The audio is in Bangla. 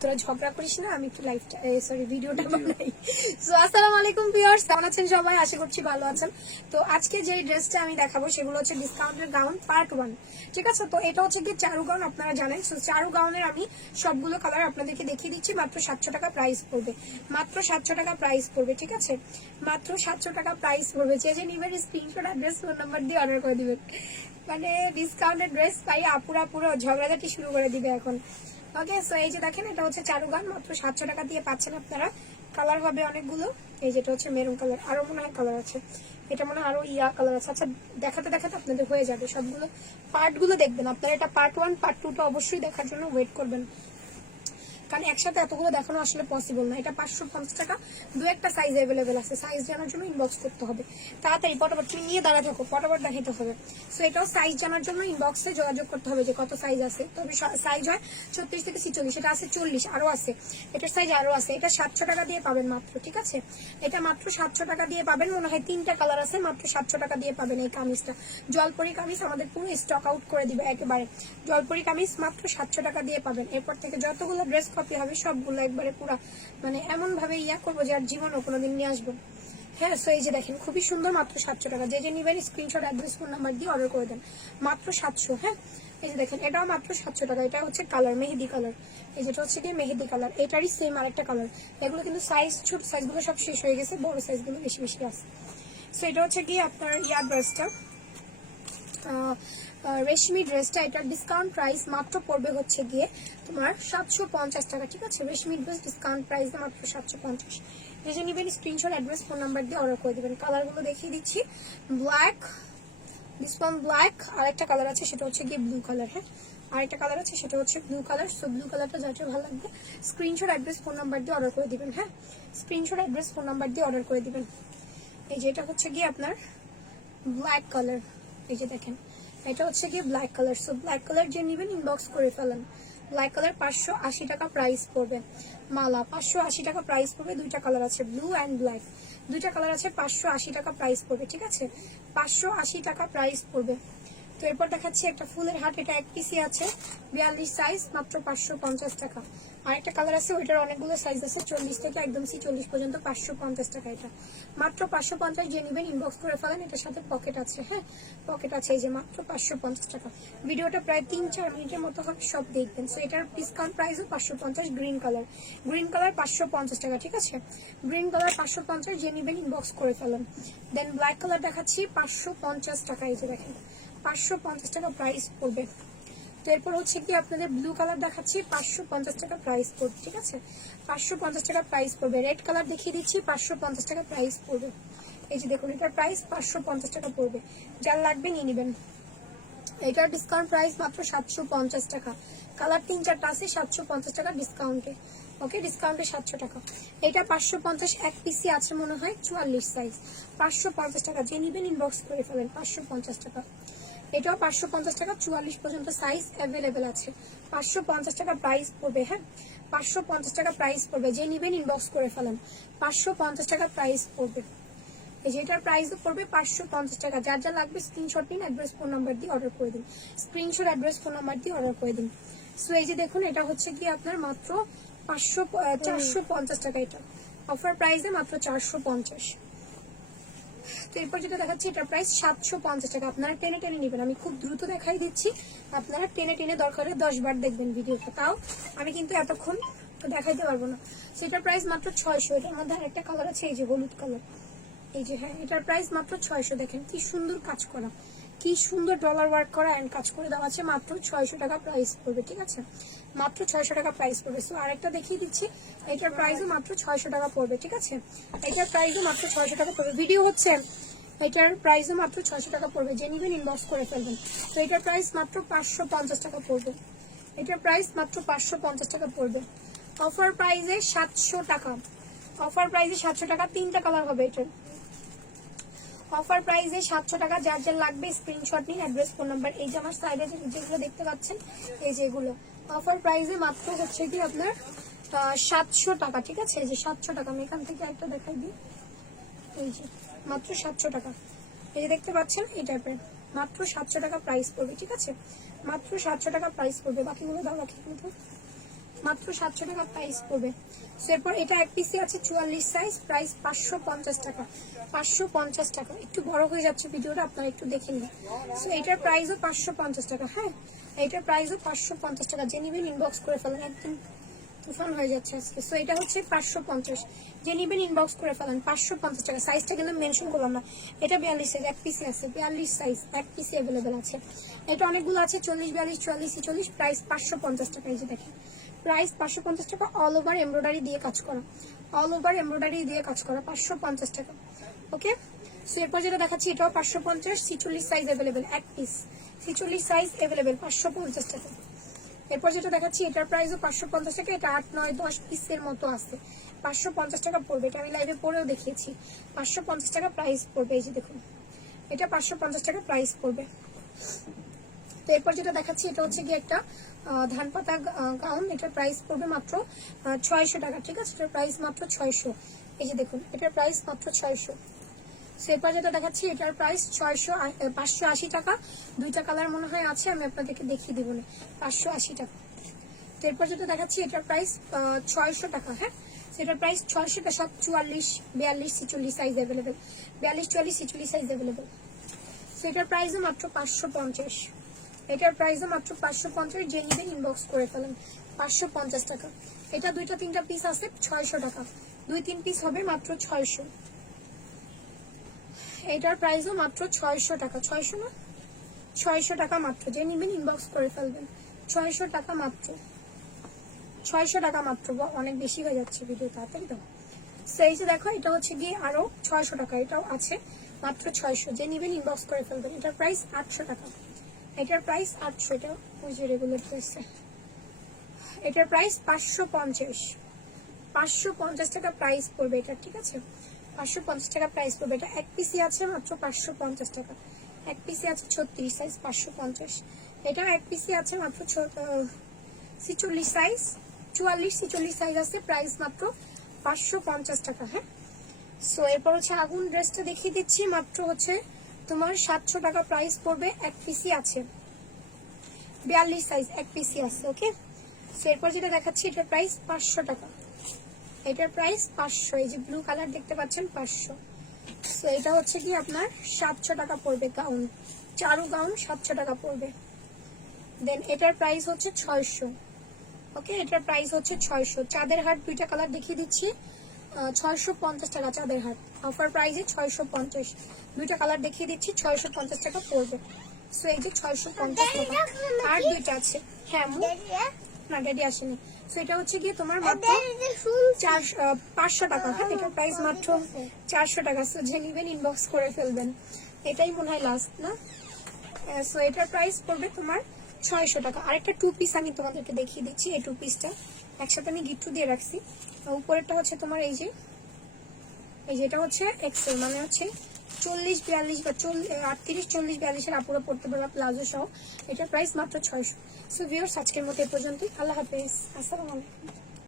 তোরা ঝগড়া করিস না, আমি একটু লাইভটা সরি ভিডিওটা বানাই। সো আসসালামু আলাইকুম ভিউয়ার্স, কেমন আছেন সবাই? আশা করছি ভালো আছেন। তো আজকে যে ড্রেসটা আমি দেখাবো সেগুলো হচ্ছে ডিসকাউন্টের গাউন পার্ট 1, ঠিক আছে? তো এটা হচ্ছে কি চারু গাউন, আপনারা জানেন। সো চারু গাউনের আমি সবগুলো কালার আপনাদেরকে দেখিয়ে দিচ্ছি। মাত্র 700 টাকা প্রাইস পড়বে, মাত্র 700 টাকা প্রাইস পড়বে, ঠিক আছে? মাত্র 700 টাকা প্রাইস পড়বে। যে যে নিবেন স্ক্রিনশট অ্যাড্রেস ফোন নাম্বার দিয়ে অর্ডার করে দিবেন। মানে ডিসকাউন্টের ড্রেস পাই আপুরা পুরো ঝগড়াঝাটি শুরু করে দিবে এখন। ওকে, সো এই যে দেখেন এটা হচ্ছে চারু গাউন, মাত্র 700 টাকা দিয়ে পাচ্ছেন আপনারা। কালার হবে অনেকগুলো। এই যেটা হচ্ছে মেরুন কালার, আরো মনে হয় কালার আছে, এটা মনে হয় আরো ইয়া কালার আছে। আচ্ছা দেখাতে দেখাতে আপনাদের হয়ে যাবে, সবগুলো পার্টগুলো দেখবেন আপনারা। এটা পার্ট 1 পার্ট 2টা অবশ্যই দেখার জন্য ওয়েট করবেন, কারণ একসাথে এতগুলো দেখানো আসলে পসিবল না। এটা 550 টাকা, দু একটা সাইজ অ্যাভেলেবেল আছে। সাইজ জানার জন্য ইনবক্স করতে হবে তাড়াতাড়ি, পটাপট তুমি নিয়ে দাঁড়া থাকো, পটাপট দেখাতে হবে। সো এটাও সাইজ জানার জন্য ইনবক্সে যোগাযোগ করতে হবে যে কত সাইজ আছে। তবে সাইজ হয় 36 থেকে 46, এটা আছে 40, আরো আছে, এটার সাইজ আরো আছে। এটা 700 টাকা দিয়ে পাবেন মাত্র, ঠিক আছে? এটা মাত্র 700 টাকা দিয়ে পাবেন। মনে হয় 3টা কালার আছে, মাত্র 700 টাকা দিয়ে পাবেন এই কামিজটা। জলপরি কামিজ আমাদের পুরো স্টক আউট করে দিবে একেবারে। জলপরি কামিজ মাত্র 700 টাকা দিয়ে পাবেন। এরপর থেকে যতগুলো ড্রেস কপি হবে সবগুলো একবারে পুরা মানে এমন ভাবে ইয়া করবো যে আর জীবনও কোনোদিন নিয়ে আসবো। হ্যাঁ, সো এই যে দেখেন খুবই সুন্দর, মাত্র 700 টাকা। যে যে নিবেন স্ক্রিনশট অ্যাড্রেস ফোন নাম্বার দিয়ে অর্ডার করে দেন, মাত্র 700। হ্যাঁ, এই যে দেখেন এটাও মাত্র 700 টাকা। এটা হচ্ছে কালার মেহেদি কালার, এই যেটা হচ্ছে কি মেহেদি কালার, এটারই সেম আরেকটা কালার। এগুলো কিন্তু সাইজ, ছোট সাইজগুলো সব শেষ হয়ে গেছে, বড় সাইজগুলো বেশি বেশি আছে। সো এটা হচ্ছে কি আপনার ইয়ার ড্রেসটা, রেশমি ড্রেসটা। এটার ডিসকাউন্ট প্রাইস মাত্র পড়বে হচ্ছে গিয়ে তোমার 750 টাকা, ঠিক আছে? রেশমি ড্রেস ডিসকাউন্ট প্রাইস মাত্র 750। এই যে নিবেন স্ক্রিনশট অ্যাড্রেস ফোন নাম্বার দিয়ে অর্ডার করে দেবেন। কালারগুলো দেখিয়ে দিচ্ছি। ব্ল্যাক, দিস ওয়ান ব্ল্যাক, আরেকটা কালার আছে সেটা হচ্ছে গিয়ে ব্লু কালার। হ্যাঁ, আরেকটা কালার আছে সেটা হচ্ছে ব্লু কালার। সো ব্লু কালারটা যাতে ভালো লাগবে স্ক্রিনশট অ্যাড্রেস ফোন নাম্বার দিয়ে অর্ডার করে দিবেন। হ্যাঁ, স্ক্রিনশট অ্যাড্রেস ফোন নাম্বার দিয়ে অর্ডার করে দিবেন। এই যে এটা হচ্ছে গিয়ে আপনার ব্ল্যাক কালার, এই যে দেখেন এটা হচ্ছে কি black colour. So black colour যে নেবেন ইনবক্স করে ফেলেন। ব্ল্যাক কালার 580 টাকা প্রাইস পড়বে। মালা 580 টাকা প্রাইস পড়বে। দুইটা কালার আছে, ব্লু অ্যান্ড ব্ল্যাক, দুইটা কালার আছে। 580 টাকা প্রাইস পড়বে, ঠিক আছে? 580 টাকা প্রাইস পড়বে। তো এরপর দেখাচ্ছি একটা ফুলের হাট, এটা এক পিসি আছে, 42 সাইজ, মাত্র 550 টাকা। আরেকটা কালার আছে, ওইটার অনেকগুলো সাইজ আছে, 40 থেকে একদম 40 পর্যন্ত, 550 টাকা। এটা মাত্র 550। যে নেবেন ইনবক্স করে ফেলেন। এটার সাথে পকেট আছে। হ্যাঁ, পকেট আছে। এই যে মাত্র 550 টাকা। ভিডিওটা প্রায় 3-4 মিনিটের মতো হবে, সব দেখবেন। সো এটার ডিসকাউন্ট প্রাইসও 550। গ্রিন কালার, গ্রিন কালার 550 টাকা, ঠিক আছে? গ্রিন কালার 550, যে নেবেন ইনবক্স করে ফেলেন। দেন ব্ল্যাক কালার দেখাচ্ছি 550 টাকা। এই যে দেখেন 550 টাকা প্রাইস পড়বে। তো এরপর হচ্ছে কি আপনাদের ব্লু কালার দেখাচ্ছি, 550 টাকা প্রাইস পড়বে, ঠিক আছে? 550 টাকা প্রাইস পড়বে। রেড কালার দেখিয়ে দিচ্ছি, 550 টাকা প্রাইস পড়বে। এই যে দেখুন এটার প্রাইস 550 টাকা পড়বে। যার লাগবে নিয়ে নেবেন। এটার ডিসকাউন্ট প্রাইস মাত্র 750 টাকা। কালার 3-4টা আছে, 750 টাকা ডিসকাউন্টে। ওকে, ডিসকাউন্টে 700 টাকা। এটা 550, এক পিসি আছে মনে হয় 44 সাইজ, 550 টাকা। যে নেবেন ইনবক্স করে ফেলেন, 550 টাকা। এটাও 550 টাকা, 44 পর্যন্ত সাইজ অ্যাভেলেবেল আছে। 550 টাকা প্রাইস পড়বে। হ্যাঁ, 550 টাকা প্রাইস পড়বে। যে নেবেন ইনবক্স করে ফেলেন, 550 টাকা প্রাইস পড়বে। এই যে এটার প্রাইস পড়বে 550 টাকা। যার যা লাগবে স্ক্রিনশট নিন, অ্যাড্রেস ফোন নাম্বার দিয়ে অর্ডার করে দিন। স্ক্রিনশট অ্যাড্রেস ফোন নাম্বার দিয়ে অর্ডার করে দিন। সো এই যে দেখুন এটা হচ্ছে কি আপনার মাত্র 450 টাকা। এটা অফার প্রাইসে মাত্র 450। তো এরপর যেটা দেখাচ্ছি এটার প্রাইস 750 টাকা। আপনারা টেনে টেনে নেবেন, আমি খুব দ্রুত দেখাই দিচ্ছি, আপনারা টেনে টেনে দরকার হলে 10 বার দেখবেন ভিডিওটা, তাও আমি কিন্তু এতক্ষণ দেখাইতে পারবো না। সেটার প্রাইস মাত্র 600। এটার মধ্যে আরেকটা কালার আছে, এই যে হলুদ কালার, এই যে। হ্যাঁ, এটার প্রাইস মাত্র 600। দেখেন কি সুন্দর কাজ করা, কি সুন্দর ডলার ওয়ার্ক করা এন্ড কাজ করে দেওয়া আছে। মাত্র 600 টাকা প্রাইস পড়বে, ঠিক আছে? মাত্র 600 টাকা প্রাইস পড়বে। সো আরেকটা দেখিয়ে দিচ্ছি, এটার প্রাইসও মাত্র 600 টাকা পড়বে, ঠিক আছে? এটার প্রাইসও মাত্র 600 টাকা পড়বে। ভিডিও হচ্ছে, এটার প্রাইসও মাত্র 600 টাকা পড়বে। যে নিবেন ইনবক্স করে ফেলবেন। তো এটার প্রাইস মাত্র 550 টাকা পড়বে। এটার প্রাইস মাত্র 550 টাকা পড়বে। অফার প্রাইসে 700 টাকা। অফার প্রাইসে 700 টাকা। 3টা কালার হবে এটার। অফার প্রাইসে 700 টাকা। যার যার লাগবে স্ক্রিনশট নিন, অ্যাড্রেস ফোন নাম্বার। এই যে আমার সাইডে যেগুলো দেখতে পাচ্ছেন, এই যেগুলো অফার প্রাইসে মাত্র হচ্ছে কি আপনার 700 টাকা, ঠিক আছে? এই যে 700 টাকা। আমি এখান থেকে একটা দেখাই দিই, এই যে মাত্র 700 টাকা। এই যে দেখতে পাচ্ছেন এই টাইপের, মাত্র 700 টাকা প্রাইস পড়বে, ঠিক আছে? মাত্র 700 টাকা প্রাইস পড়বে। বাকিগুলো দাও, বাকিগুলো দাও। মাত্র 700 টাকা প্রাইস পড়বে। সো এরপর এটা এক পিসে আছে 44 সাইজ, প্রাইস 550 টাকা। 550 টাকা, একটু বড় হয়ে যাচ্ছে ভিডিওটা, আপনারা একটু দেখে নিন। সো এটার প্রাইসও 550 টাকা। হ্যাঁ, এটার প্রাইসও 550 টাকা। যে নিবেন ইনবক্স করে ফেলেন, একদম তুফান হয়ে যাচ্ছে আজকে। সো এটা হচ্ছে 550, যে নিবেন ইনবক্স করে ফেলেন। 550 টাকা। সাইজটা কিন্তু মেনশন করলাম না। এটা 42 সাইজ, এক পিসে আছে। 42 সাইজ এক পিসে অ্যাভেলেবেল আছে। এটা অনেকগুলো আছে, 40, 42, 44, 46, প্রাইস 550 টাকা। এই যে দেখেন, প্রাইস 550 টাকা। অল ওভার এমব্রয়ডারি দিয়ে কাজ করা, অল ওভার এমব্রয়ডারি দিয়ে কাজ করা, 550 টাকা। ওকে, সো এরপর যেটা দেখাচ্ছি এটাও 550, 46 সাইজ অ্যাভেলেবেল, এক পিস 46 সাইজ অ্যাভেলেবেল, 550 টাকা। এরপর যেটা দেখাচ্ছি এটার প্রাইসও 550 টাকা। এটা 8, 9, 10 পিসের মতো আছে, 550 টাকা পড়বে। এটা আমি লাইভে পরেও দেখিয়েছি, 550 টাকা প্রাইস পড়বে। এই যে দেখুন, এটা 550 টাকা প্রাইস পড়বে। তো এরপর যেটা দেখাচ্ছি এটা হচ্ছে কি একটা ধান পাতা গাউন। এটার প্রাইস পড়বে মাত্র 600 টাকা। ঠিক আছে, এটার প্রাইস মাত্র 600। এই যে দেখুন, এটার প্রাইস মাত্র 600। সো এরপর যেটা দেখাচ্ছি এটার প্রাইস 580 টাকা। দুইটা কালার মনে হয় আছে, আমি আপনাদেরকে দেখিয়ে দিব না। 580 টাকা। তো এরপর যেটা দেখাচ্ছি এটার প্রাইস 600 টাকা। হ্যাঁ, সেটার প্রাইস 600 টাকা। সব 44, 42, 46 সাইজ অ্যাভেলেবেল, 42, 44, 46 সাইজ অ্যাভেলেবেল। সেটার প্রাইসও মাত্র 550। এটার প্রাইসও মাত্র 550। যে নিবেন ইনবক্স করে ফেলেন, 550 টাকা। এটা দুইটা তিনটা পিস আছে, 600 টাকা। 2-3 পিস হবে, মাত্র 600। এটার প্রাইসও মাত্র 600 টাকা। 600 না, 600 টাকা মাত্র। যে নিবেন ইনবক্স করে ফেলবেন, 600 টাকা মাত্র। 600 টাকা মাত্র, অনেক বেশি হয়ে যাচ্ছে ভিডিও, তাড়াতাড়ি দাও। সেই যে দেখো, এটা হচ্ছে গিয়ে আরো 600 টাকা। এটাও আছে মাত্র 600। যে নিবেন ইনবক্স করে ফেলবেন। এটার প্রাইস 800 টাকা। এটার প্রাইস 800। এটা ওই যে রেগুলার প্রাইস। এটার প্রাইস 550, 550 টাকা প্রাইস পড়বে এটা। ঠিক আছে, 550 টাকা প্রাইস পড়বে। এটা এক পিসি আছে মাত্র 550 টাকা। এক পিসি আছে 36 সাইজ, 550। এটা এক পিসি আছে মাত্র 46 সাইজ, 44, 46 সাইজ আছে, প্রাইস মাত্র 550 টাকা। হ্যাঁ, সো এরপর হচ্ছে আগুন ড্রেসটা দেখিয়ে দিচ্ছি। মাত্র হচ্ছে তোমার 700 টাকা প্রাইস পড়বে। এক পিসি আছে, 42 সাইজ, এক পিসি আছে। ওকে, সো এরপর যেটা দেখাচ্ছি এটার প্রাইস 500 টাকা। এটার প্রাইস 500। এই যে ব্লু কালার দেখতে পাচ্ছেন, 500। সো এটা হচ্ছে কি আপনার 700 টাকা পড়বে। গাউন, চারু গাউন 700 টাকা পড়বে। দেন এটার প্রাইস হচ্ছে 600। ওকে, এটার প্রাইস হচ্ছে 600। চাঁদের হাট দুইটা কালার দেখিয়ে দিচ্ছি, 650 টাকা চাঁদের হাট। অফার প্রাইসে 650। দুইটা কালার দেখিয়ে দিচ্ছি, 650 টাকা পড়বে। সো এই যে 650 টাকা। আর দুইটা আছে। হ্যাঁ, না ড্যাডি আসেনি। সো এটা হচ্ছে গিয়ে তোমার মাত্র 500 টাকা। হ্যাঁ, এটার প্রাইস মাত্র 400 টাকা। সো যে নিবেন ইনবক্স করে ফেলবেন। এটাই মনে হয় লাস্ট না। সো এটার প্রাইস পড়বে তোমার 600 টাকা। আরেকটা 2 পিস আমি তোমাদেরকে দেখিয়ে দিচ্ছি। এই 2 পিসটা একসাথে আমি গিফট দিয়ে রাখছি। উপরেরটা হচ্ছে তোমার এই যে এটা হচ্ছে এক্সেল, মানে হচ্ছে 40, 42 বা 38, 40, 42 এর আপুরা পড়তে পারবে প্লাজো সহ। এটার প্রাইস মাত্র 600। সো ভিউয়ার্স, আজকের মতো এই পর্যন্তই। আল্লাহ হাফেজ, আসসালামু আলাইকুম।